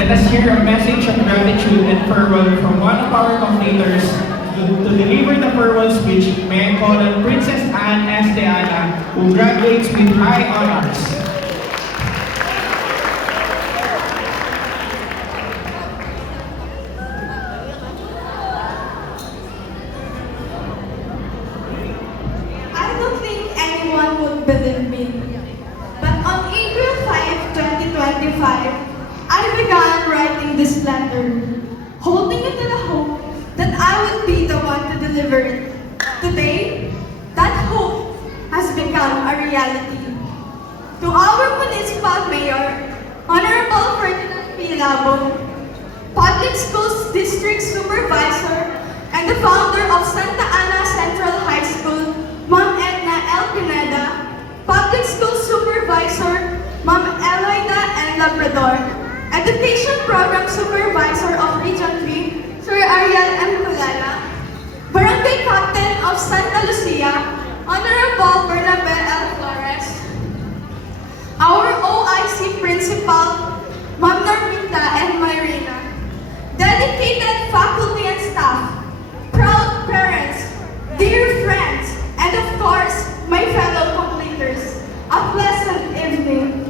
let us hear a message of gratitude and farewell from one of our completers. To deliver the farewell speech, may I call on Princess Anne Esteana, who graduates with high honors. I don't think anyone would believe me. But on April 5, 2025, I began writing this letter, holding it to the hope that I would be the one to deliver it. Today, that hope has become a reality. To our municipal mayor, Honorable Ferdinand P. Labo, Public Schools District Supervisor, and the founder of Santa Ana Central High School, Ma'am Edna L. Pineda, Public School Supervisor, Ma'am Eloida N. Labrador, Education Program Supervisor of Region 3, Sir Ariel M. Culala, Barangay Captain of Santa Lucia, Honorable Bernabe L. Flores, our OIC Principal, Ma'am Normita and Myrina, dedicated faculty and staff, proud parents, dear friends, and of course, my fellow completers, a pleasant evening.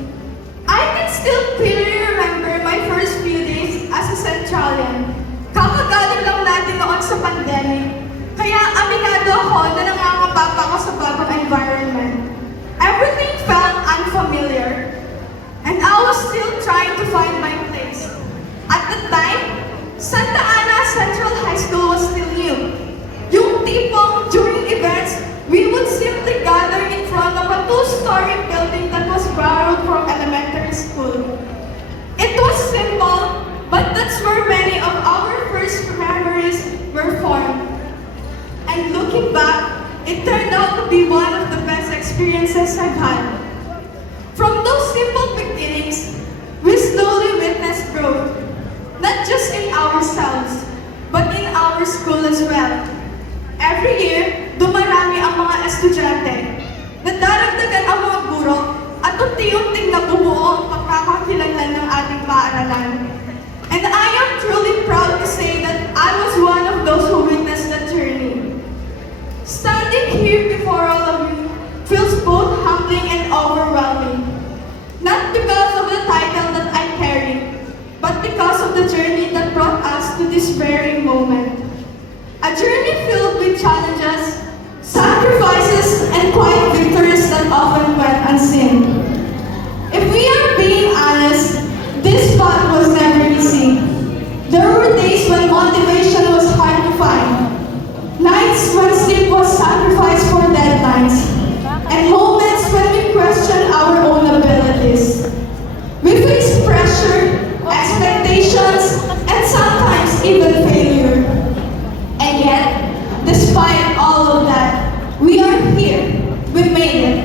I can still clearly remember my first few days as a Centralian. Kakagaling lang natin noon sa pandemic, kaya aminado ako na nangangapapa ako sa bagong environment. Everything felt unfamiliar, and I was still trying to find my place. At the time, Santa Ana Central High School was still new. Yung tipong during events, we would simply gather in front of a two-story building that was borrowed from elementary school. It was simple, but that's where many of our first memories were formed. And looking back, it turned out to be one of the best experiences I've had. From those simple beginnings, we slowly witnessed growth, not just in ourselves, but in our school as well. Every year, dumarami ang mga estudyante, nadaragdagan ang mga guro, at unti-unting nabubuo ang pagkakakilanlan ng ating paaralan. And I am truly proud to say that I was one of those who witnessed that journey. Standing here before all of you feels both humbling and overwhelming. Not because of the title that I carry, but because of the journey that brought us to this very moment. A journey filled with challenges, sacrifices, and quiet victories that often went unseen. If we are being honest, this path was never easy. There were days when motivation was hard to find, nights when sleep was sacrificed for deadlines, and moments when we questioned our own abilities. We faced pressure, expectations, and sometimes even failure. And yet, despite all of that, we are here. We made it.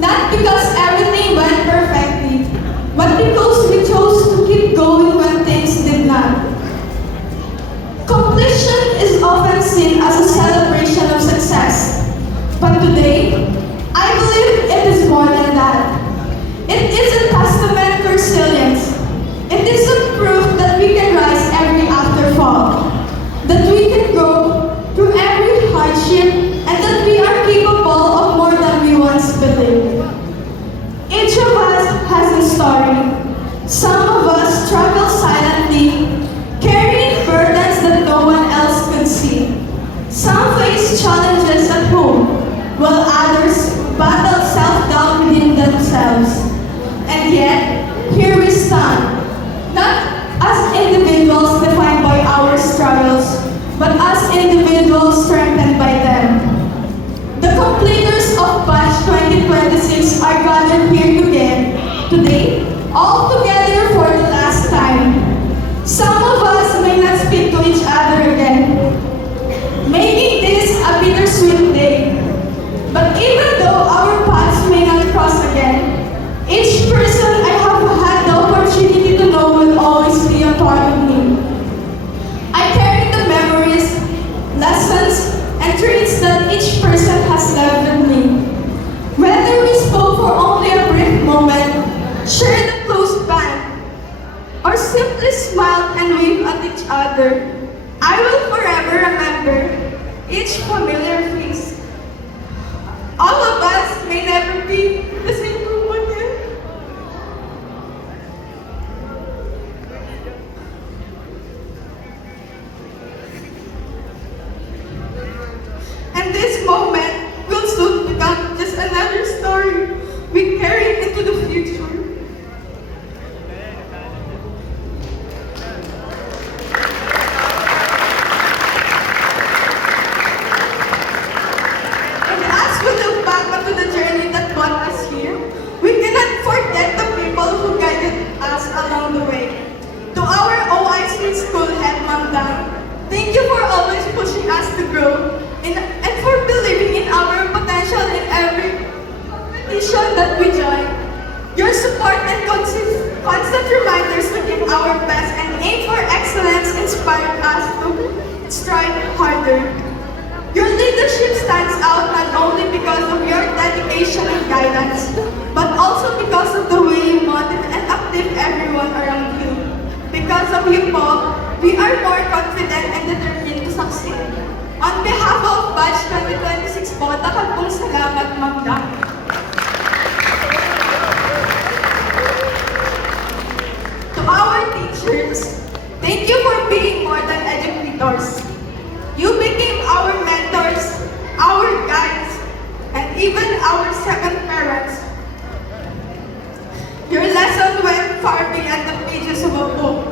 Not because everything went perfectly, but because we chose to keep going when things did not. Completion is often seen as a celebration of success. But today, I believe it is more than that. It is a testament to resilience. It is a proof that we can rise every afterfall, that we can grow through every hardship, and that we are capable of more than we once believed. Each of us has a story. Some of us struggle silently, carrying burdens that no one else could see. Some face challenges at home, while others battle self-doubt within themselves. And yet, here we stand, not as individuals defined by our struggles, but as individuals strengthened by them. The completers of Batch 2026 are gathered here today, all together for simply smiled and waved at each other. I will forever remember each familiar face. All of us may never be the same room again. And this moment will soon become just another story we carry into the future. And as we look back onto the journey that brought us here, we cannot forget the people who guided us along the way. To our OIC school head, Ma'am Dang, thank you for always pushing us to grow and for believing in our potential in every competition that we join. Your support and constant reminders to give our best and aim for excellence inspired us to strive harder. Your leadership stands out not only because of your dedication and guidance, but also because of the way you motivate and uplift everyone around you. Because of you po, we are more confident and determined to succeed. On behalf of Batch 2026 po, takad pong salamat, Ma'am Dang. To our teachers, thank you for being more than educators. You became our mentors, our guides, and even our second parents. Your lesson went far beyond the pages of a book.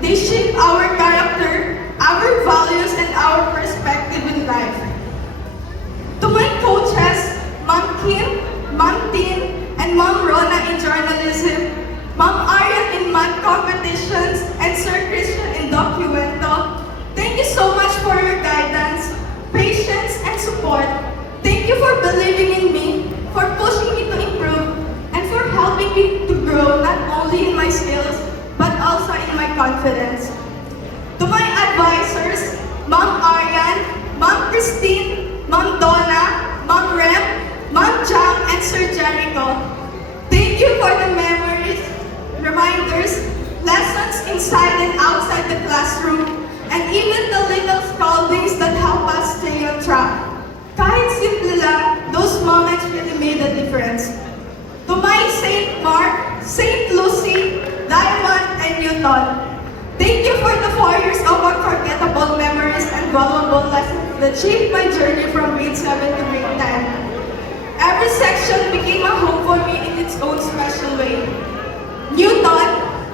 They shape our character, our values, and our perspective in life. To my coaches, Ma'am Kim, Ma'am Tin, and Ma'am Rona in journalism, Ma'am Arian in math competitions, and Sir Christian in documento, thank you so much for your guidance, patience, and support. Thank you for believing in me, for pushing me to improve, and for helping me to grow not only in my skills, but also in my confidence. To my advisors, Ma'am Arian, Ma'am Christine, Ma'am Donna, Ma'am Rem, Ma'am Jam, and Sir Jericho, thank you for the memories, reminders, lessons inside and outside the classroom, and even the little scoldings that help us stay on track. Kahit simple lang, those moments really made a difference. To my St. Mark, St. Lucy, Diamond, and Newton, thank you for the 4 years of unforgettable memories and valuable lessons that shaped my journey from grade 7 to grade 10. Every section became a home for me in its own special way. Newton,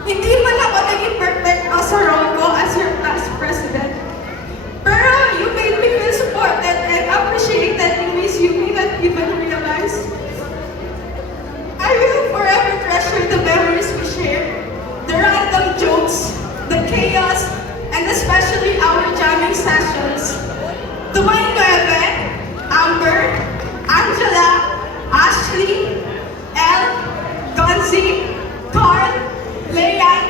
hindi man ako naging perfecto sa role ko as your class president. Pero you made me feel supported and appreciated in ways you may not even realize. I will forever treasure the memories we shared, the random jokes, the chaos, and especially our jamming sessions. To my Nueve, Amber, Angela, Ashley, Elle, Gonzi, Carl, Leanne,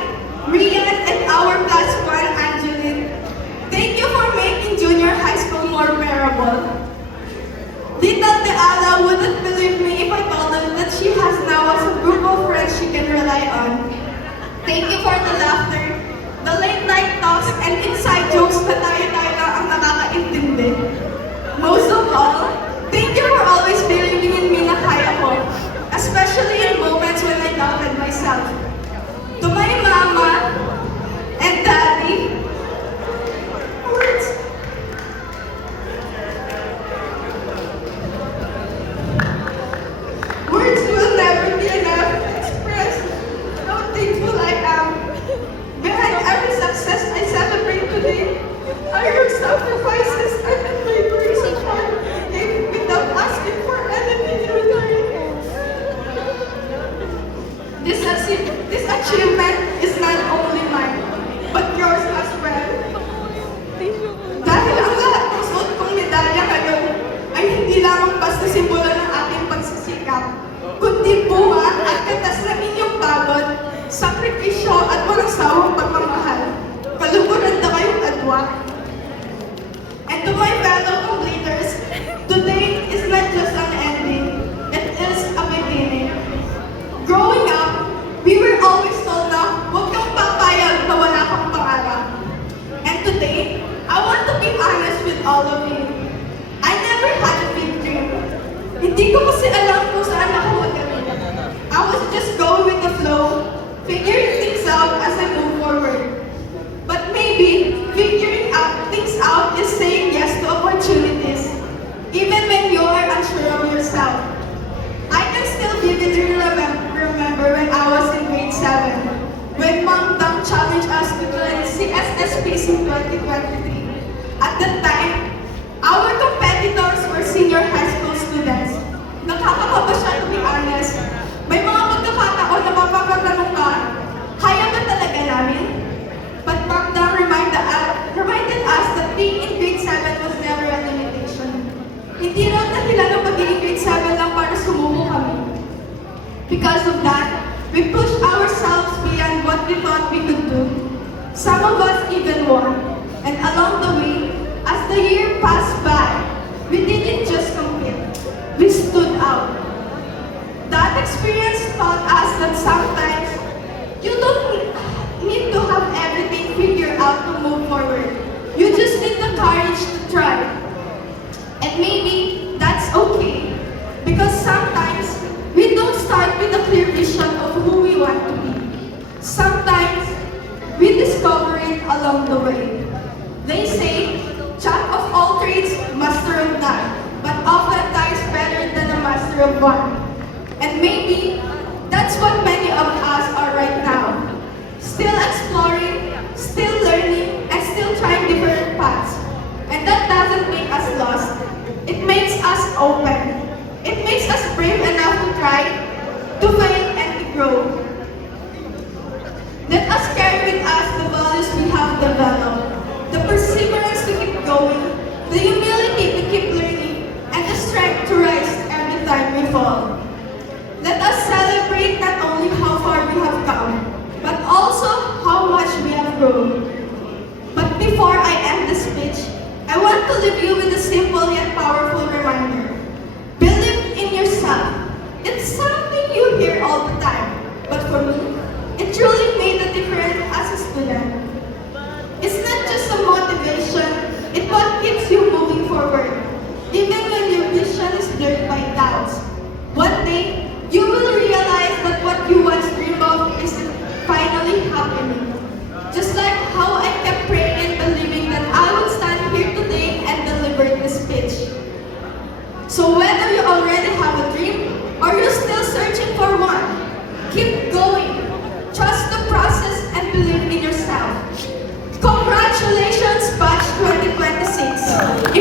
Rian, and our plus one, Angeline. Thank you for making junior high school more bearable. Little Deala wouldn't believe me if I told her that she has now a group of friends she can rely on. Thank you for the laughter, the late night talks, and inside jokes na tayo-tayo lang ang nakakaintindi. Most of all, thank you for always believing in me na kaya ko, especially in moments when I doubted myself. To my mama and daddy, words will never be enough to express how thankful I am. was facing 2023. At that time, our competitors were senior high school students. Nakakakaba siya, to be honest. May mga pagkakataon na mapapatanong ka, kaya ba talaga namin? But Ma'am Dang reminded us that being in grade 7 was never a limitation. Hindi raw dahilan ng pagiging grade 7 lang para sumuko kami. Because of that, we pushed ourselves beyond what we thought we could do. Some of us even won. And along the way, as the year passed by, we didn't just compete. We stood out. That experience taught us that sometimes you don't need to have everything figured out to move forward. You just need the courage to try. And maybe that's okay. Because sometimes we don't start with a clear vision of who we want to be. Sometimes we discover it along the way. They say, jack of all trades, master of none, but oftentimes better than a master of one. And maybe that's what many of us are right now. Still exploring, still learning, and still trying different paths. And that doesn't make us lost. It makes us open. It makes us brave enough to try, to fail, and to grow. Let us carry with us the values we have developed, the perseverance to keep going, the humility to keep learning, and the strength to rise every time we fall. Let us celebrate not only how far we have come, but also how much we have grown. But before I end this speech, I want to leave you with a simple yet powerful reminder. Believe in yourself. It's something you hear all the time, but for me, it truly made a difference as a student. It's not just a motivation, it's what keeps you moving forward. Even when your vision is blurred by doubts. One day, you will realize that what you once dreamed of is finally happening. Just like how I kept praying and believing that I would stand here today and deliver this speech. So whether you already have a dream or you're still searching for one, keep going. Trust the process and believe in yourself. Congratulations, Batch 2026.